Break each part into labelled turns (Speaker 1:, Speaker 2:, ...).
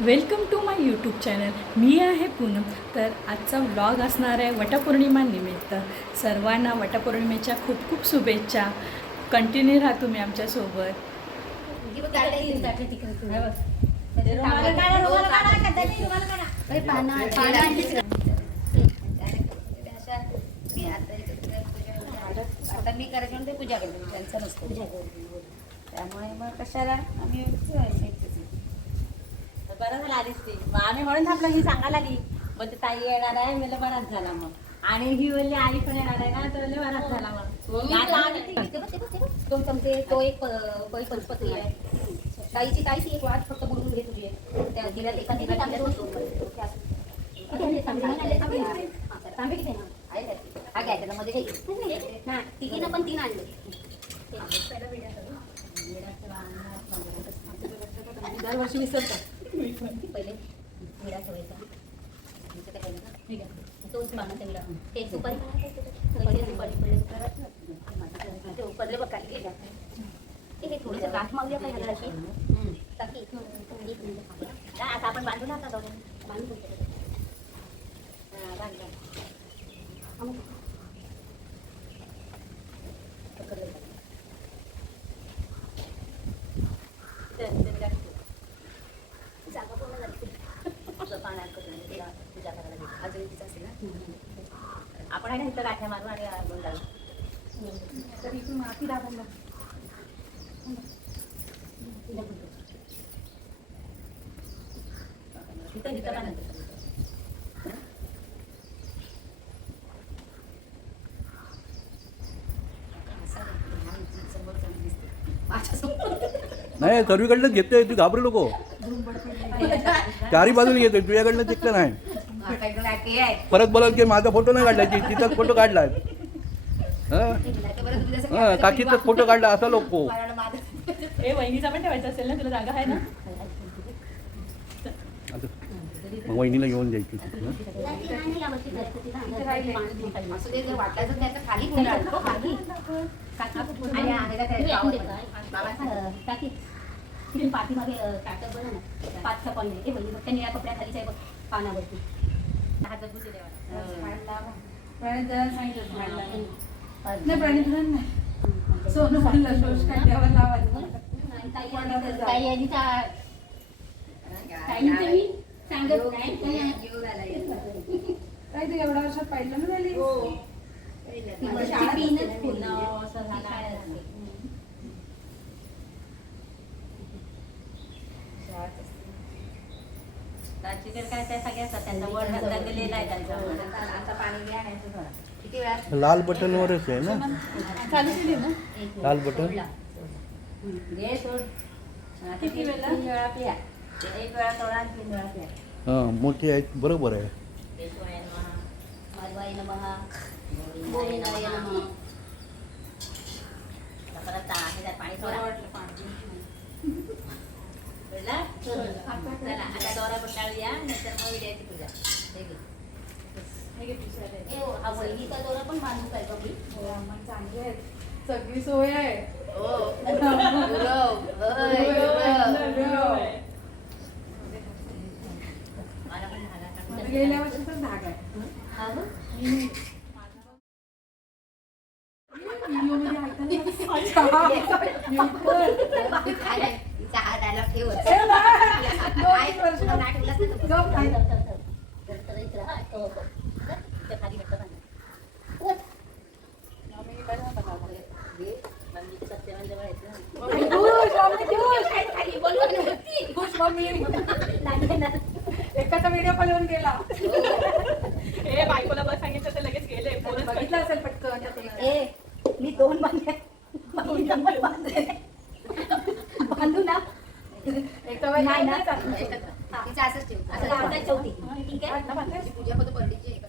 Speaker 1: Welcome to my YouTube channel. मी आहे पूनम. तर आजचा व्लॉग असणार आहे वटपौर्णिमा निमित्त. सर्वांना वटपौर्णिमेच्या खूप खूप शुभेच्छा. कंटिन्यू राहा तुम्ही आमच्यासोबत
Speaker 2: आता मी करायचं म्हणते पूजा करतो त्यांचं नसतो. त्यामुळे मग कशाला आम्ही
Speaker 3: बरं झालं आलीच ती मग आम्ही म्हणून आपलं ही सांगायला आली मग ते ताई येणार आहे मला बराच झाला मग आणि ही बोलली आई पण येणार आहे ना तर बराच झाला मग आता आम्ही ती-.
Speaker 2: दोन चमचे एक प- पंचपत्री आहे ताईची ताईची एक वाट फक्त बोलून घे तुझी त्या तिला एका तिला तांबे दोन दोन पळी. ओके, असं. किती आणले? तांबे आणले? तांबे आणले. हा, तर तांबे किती आहे ना? आहे त्यात. हा घ्या त्याच्यामध्ये काही ना तिघीनं पण तीन आणले
Speaker 3: दरवर्षी म्हणते
Speaker 2: पहिले विडा ठेवायचा काय तोच पानं तेवढा. ते सुपारी. पहिले सुपारी. पहिले ना. ते उपरले बघ. काही ते हे थोडंसं गाठ मागूया का ह्याला अशी? आता आपण बांधू ना आता दोघं. बांधू बांध. हा, मग. पकडलं का? चल, चल, टाक. जागा पूर्ण झाली तुझं पाण्यात करून तिला पूजा करायला असेल ना?
Speaker 3: आपण आहे ना इथं गाठ्या मारू आणि
Speaker 2: तर इथून माती दाबून
Speaker 3: तिथं तिथं पण
Speaker 4: नाही सर्वीकडनं घेतोय तू घाबरू नको. चारी बाजूला घेतोय तुझ्याकडनं तिकडं नाही. परत बोलाल की माझा फोटो नाही काढलाय ती- तिथंच फोटो काढलाय हं? हं, काकीचाच फोटो काढला असा लोक
Speaker 1: ए वहिनीचा पण ठेवायचा असेल ना तुला जागा आहे ना
Speaker 4: मग वहिनीला घेऊन जायची हं?
Speaker 2: खाली? खाली. पाठीमागे ताटं बघा ना. पाच छपाल आहे. ए बघ, बघ, बघ, पानावरती.
Speaker 3: हातात बुद्धी देवा
Speaker 2: सोनं म्हणलं, शोष काढल्यावर लावायचं. सांगत नाही.
Speaker 5: काय ते एवढ्या वर्षात पाहिलं ना झाली
Speaker 2: ती आहे.
Speaker 3: त्याची तर काय त्या त्यांचा वर हातात दिलेला आहे त्यांचा
Speaker 2: किती वेळा?
Speaker 4: लाल बटनवरच आहे ना
Speaker 1: चालू केली ना
Speaker 2: एक
Speaker 4: लाल
Speaker 2: वेळा.
Speaker 4: बटन?
Speaker 2: सोडला.
Speaker 3: घे सोड हा,
Speaker 1: किती वेळा?
Speaker 3: तीन वेळा पिया एक वेळा सोडा आणि तीन वेळा पिया
Speaker 4: हां मोठी आहेत बरोबर आहे
Speaker 3: देशवाय नमः.
Speaker 2: माधवाय नमः. गोविंदाय नमः.
Speaker 3: आता परत ता- ह्याच्यात पाणी सोडा? चला आता दोरा गुंडाळूया नंतर मग विड्याची पूजा. हे
Speaker 2: हो, हा वहिनीचा दोरा पण बांधू काय बघी.
Speaker 5: चांगली आहे. सगळी सोय आहे.
Speaker 2: हो.
Speaker 5: गेल्या वर्षी पण धाग आहे.
Speaker 2: हा?
Speaker 5: व्हिडिओमध्ये
Speaker 2: ठेव. हा, लागले ना.
Speaker 5: एकाचा व्हिडिओ कॉल येऊन गेला.
Speaker 1: ए बायकोला बस सांगितलं तर लगेच गेले.
Speaker 5: बघितलं असेल पटकन.
Speaker 2: ए, मी दोन बांधले. बांधू ना. नाही ना.
Speaker 5: नाही
Speaker 2: तिचं असंच ठेव असं बांधायचं होती ठीक आहे? पूजा पद्धत पंडितची आहे, पण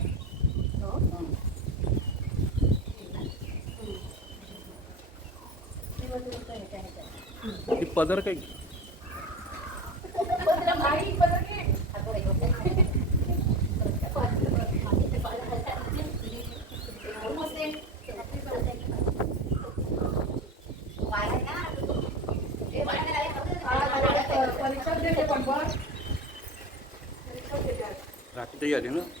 Speaker 4: पदर काही? रात्री आली ना?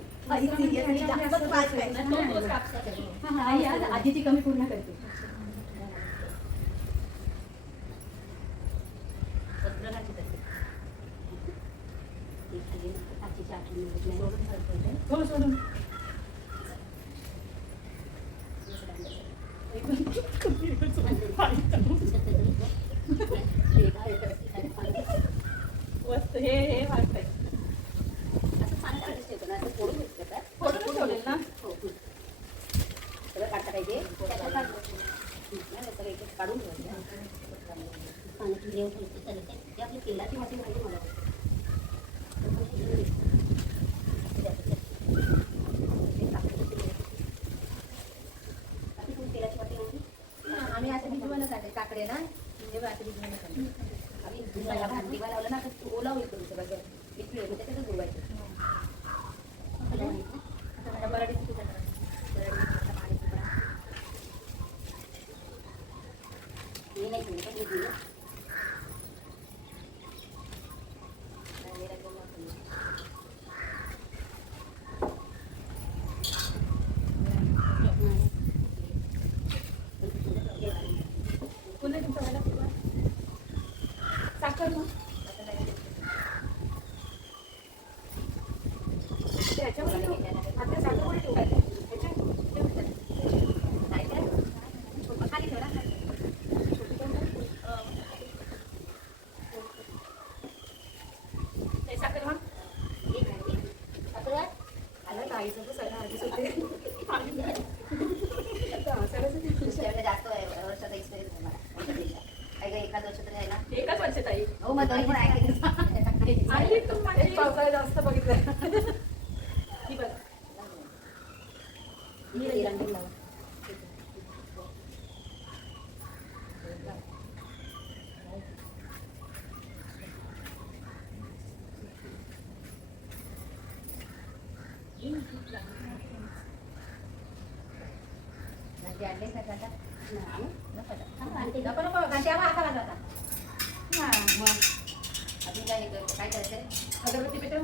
Speaker 2: आई आज आधीची कमी पूर्ण करते.
Speaker 1: हो सोडून हे हे वाटतंय
Speaker 2: Ini lagi
Speaker 3: rambut bawah. Nah,
Speaker 5: buat. Tapi dah
Speaker 2: itu kaitan saya. Kalau berarti betul.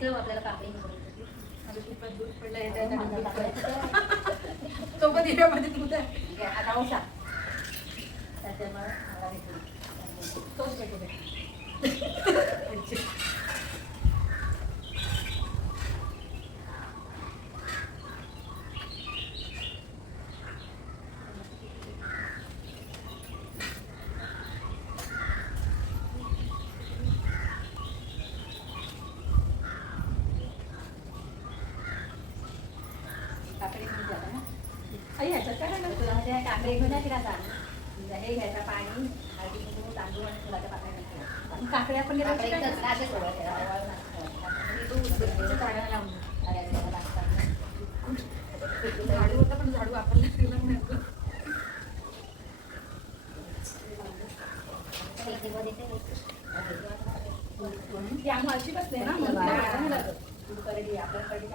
Speaker 2: तिथं आपल्याला
Speaker 5: कापडी तो पण हिऱ्यामध्ये दूध आहे.
Speaker 2: आता औषा त्याच्यामुळे मला भेटू
Speaker 5: तोच काकड्या पण झाडू होता पण झाडू आपण त्यामुळे अशी बसते ना
Speaker 2: आपल्याकडे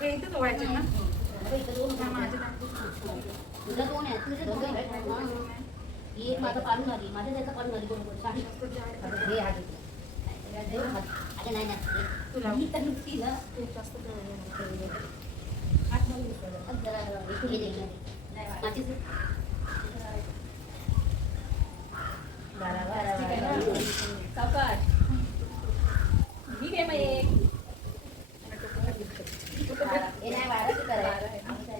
Speaker 5: हे
Speaker 2: इथं ना? तुझं दोन आहे तुझे दोन आहे एक माझं पाडून आली माझ्या हे हा अरे नाही नाही तर नुकती ना
Speaker 5: जास्त
Speaker 4: माझी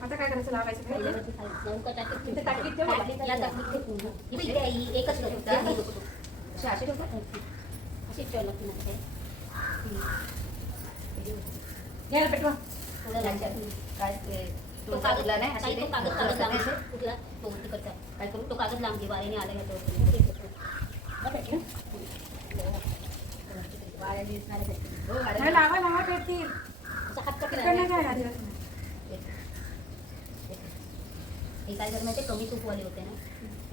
Speaker 5: आता काय करायचं? लावायचं खायला
Speaker 2: तिथे एकच अशे अशे ठेवतात? अशी ठेवायला लागते ना ते.
Speaker 5: घ्यायला पेटवा.
Speaker 2: तो कागद
Speaker 6: काही तो कागद कागद
Speaker 2: लावून
Speaker 6: कुठला तो? तिकडचा तो
Speaker 2: काय करू?
Speaker 6: तो कागद लांब वाऱ्याने आला
Speaker 2: घेतो
Speaker 5: वाऱ्याने लावा लावा करतील
Speaker 6: हे काय कर माहिती कमी तूपवाले होते ना?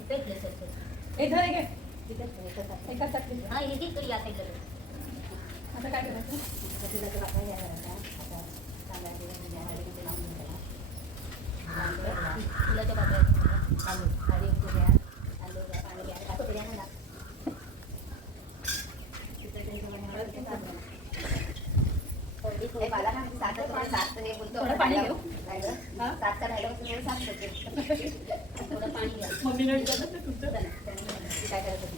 Speaker 6: पेटले सर
Speaker 3: एक धर
Speaker 2: एक
Speaker 3: एका साठी
Speaker 6: हा हे ठीक करू या साईडला
Speaker 3: आता काय करायचं? मम्मीला विचारलं तुमचं
Speaker 2: काय करत होती?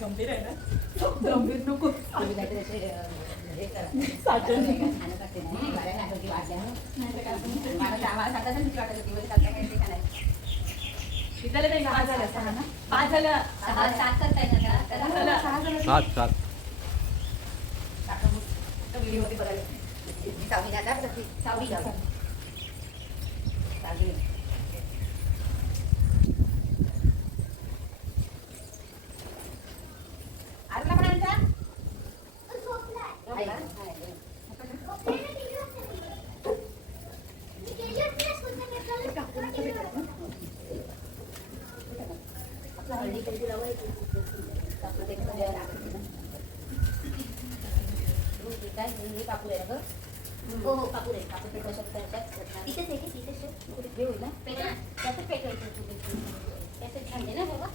Speaker 1: गंभीर आहे ना
Speaker 5: गंभीर नको
Speaker 2: सात. काहीतरी असे, अं, हे करा. खाणं खाते नाही. बारा खात होती वाटल्यानं. मला आम्हाला सांगतात ना, भीती वाटत होती. म्हणजे सांगता काय ते का नाही.
Speaker 1: किती झालं ताई? पाच झालं सहा ना पाच झालं
Speaker 2: सहा सात करताय ना आता? चला.
Speaker 1: चला.
Speaker 5: सहा जण
Speaker 4: सात सात
Speaker 2: काका मग तो व्हिडिओमध्ये बघायला. मी सावली जाणार तर ती सावली जाऊ. सावली.
Speaker 5: आरला पण आणता?
Speaker 2: आहे, आहे. आपलं हळदी कुंकू लावायचं. आपलं ते कसं वेळ लागते ना. हो, हे काय? हे कापूर आहे ना गं? हो हो कापूर आहे कापूर पेटवा शकता याच्यात तिथेच आहे की तिथेच आहे? हे होईल ना पेटवा त्याचं पेटवायचं त्याचं छान आहे ना बाबा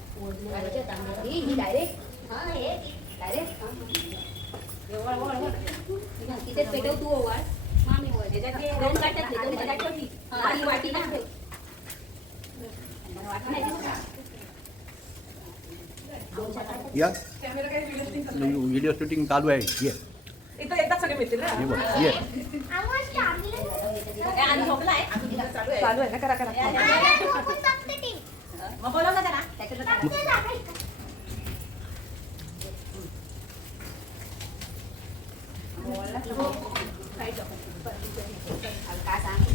Speaker 2: गाडीच्या तांब्यावर ही डायरेक्ट हां हे डायरेक्ट वळ वळ वळ तिथेच पेटव तू ओवाळ मामी ओवाळ त्याच्यात ते दोन काट्यात घे, दोन काट्यात ठेव ती. हां, ही वाटी ना ठेव वाटी नाही दिसत. दोन काट्यात
Speaker 4: या
Speaker 5: कॅमेरा काही व्हिडिओ शूटिंग करतो.
Speaker 4: व्हिडिओ शूटिंग चालू आहे. ये.
Speaker 5: इथं एकदा सगळे मिळतील ना
Speaker 4: ये.
Speaker 5: चालू आहे. चालू आहे ना करा करा.
Speaker 2: काय? सांग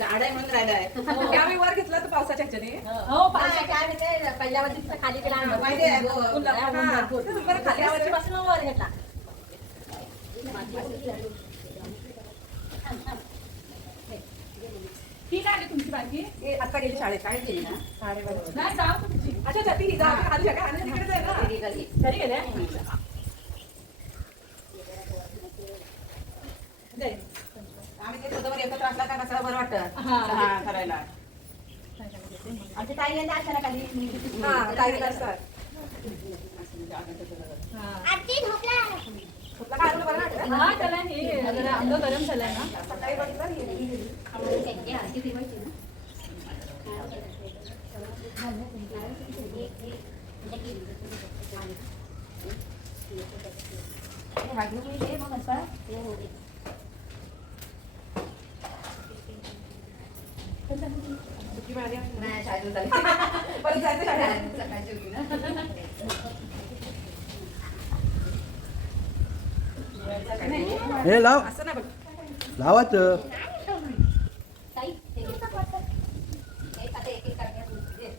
Speaker 5: म्हणून राहिलाय आम्ही वर घेतला तर पावसाच्या ह्याच्याने
Speaker 3: हो पाहिजे काय माहितीये, पहिल्या वर्षी खाली केला
Speaker 5: माहिती आहे, हो.
Speaker 3: ऊन लागलं, ऊन
Speaker 5: हा.
Speaker 3: भरपूर.
Speaker 5: तेच बरं खाली
Speaker 3: या वर्षीपासून वर घेतला.
Speaker 1: ठीक आहे तुमची बाकी
Speaker 5: हे आता गेली शाळेत शाळेत गेली ना
Speaker 1: नाही जाऊ तुमची
Speaker 5: अच्छा अच्छा ती जा खाली आणि आहे ना.
Speaker 1: घरी गेले?
Speaker 5: जाईल. आम्ही ते स्वतःवर एकत्र असला का कसं बरं वाटतं.
Speaker 1: हा.
Speaker 5: हा, करायला.
Speaker 3: आमची ताई येते अचानक आली
Speaker 5: हा ताई असतात कुठला काय आलं बरं वाटतं?
Speaker 1: हा त्याला हे जरा अंग गरम झालंय ना.
Speaker 5: सकाळी बघितलं हे-
Speaker 2: आरती फिरवायची ना मग असं?
Speaker 5: सुट्टी मिळाली आहे.
Speaker 2: नाही शाळेतून चालली.
Speaker 5: परत जायचं शाळेत
Speaker 2: सकाळची होती ना.
Speaker 4: हे लाव.
Speaker 5: असं बघ.
Speaker 4: लावाचं
Speaker 2: ताई, हे घे. हे आता एक एक करण्यात हे आहे.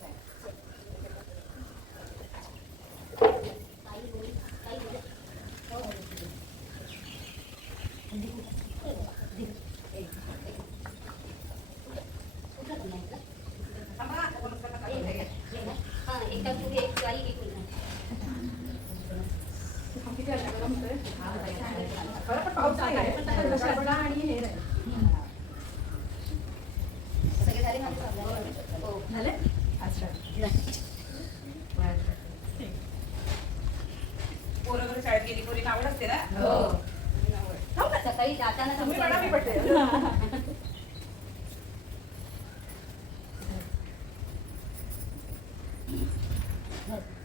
Speaker 2: ताई बोली, ताई बोली. हो, हो. कुठलं पण नाही का?
Speaker 5: थांबा, बोलत बघा, ताई.
Speaker 2: हे ना? हा, एका पुढे एक ताई, एक पुढे.
Speaker 5: किती आलं? गरम होतंय?
Speaker 2: हा, ताई, चालेल.
Speaker 5: खरं पण पाऊस नाही आहे.
Speaker 1: आणि हे
Speaker 2: सगळे झाले माझे प्रॉब्लेम हो
Speaker 1: झाले
Speaker 5: शाळेत गेली पोरी आवड असते ना?
Speaker 2: हो. सकाळी जाताना
Speaker 5: तुम्ही पडते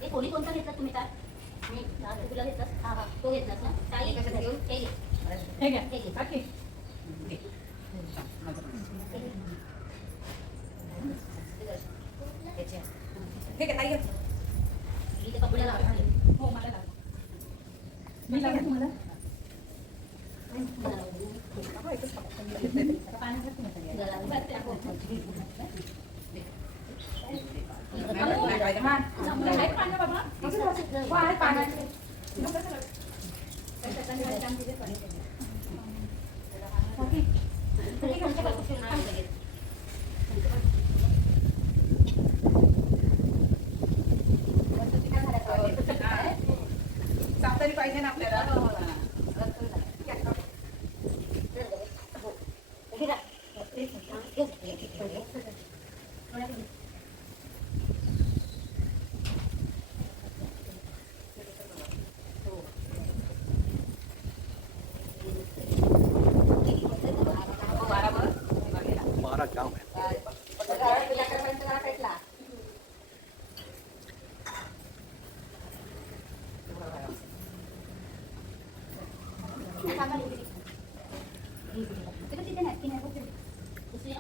Speaker 2: ए कोणी कोणता घेतला तुम्ही काय मी तुला घेतलास? हा हा तो घेतलास ना? ताई? कशात घेऊन हे घे.
Speaker 1: हे घ्या
Speaker 2: हे घे
Speaker 5: ओके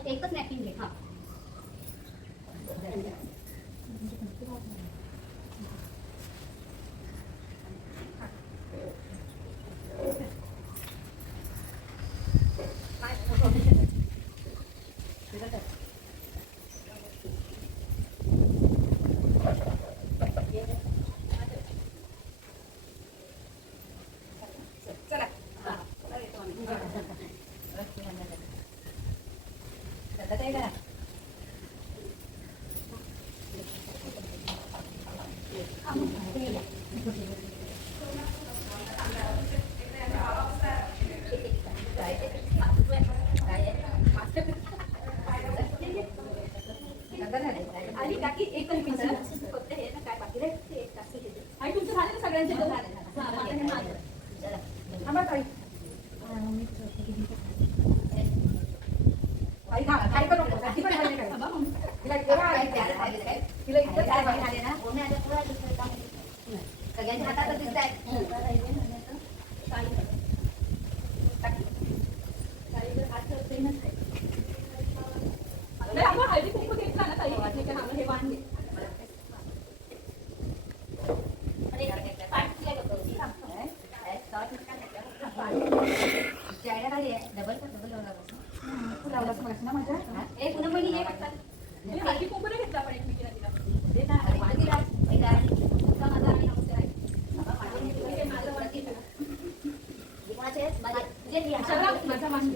Speaker 5: एकच
Speaker 3: नॅपकिन घे हा.
Speaker 4: Datay. लावला ना माझ्या?
Speaker 3: एक पुन्हा
Speaker 4: एक हलकी कुंकू घेतला आपण एकमेकीला तिला.
Speaker 3: माझा माझा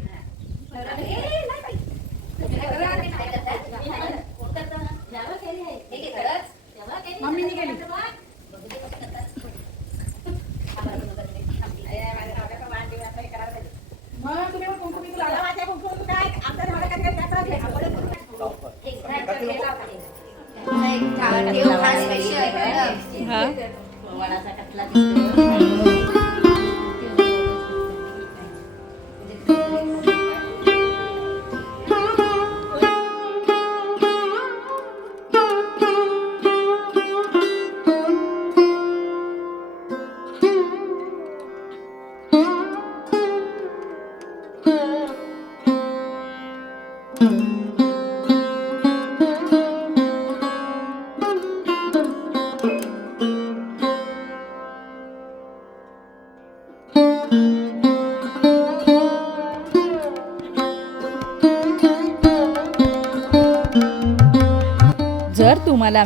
Speaker 1: હા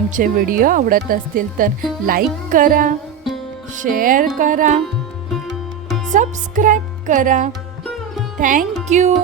Speaker 1: आमचे व्हिडिओ आवडत असतील तर लाईक करा शेअर करा सबस्क्राईब करा. थँक्यू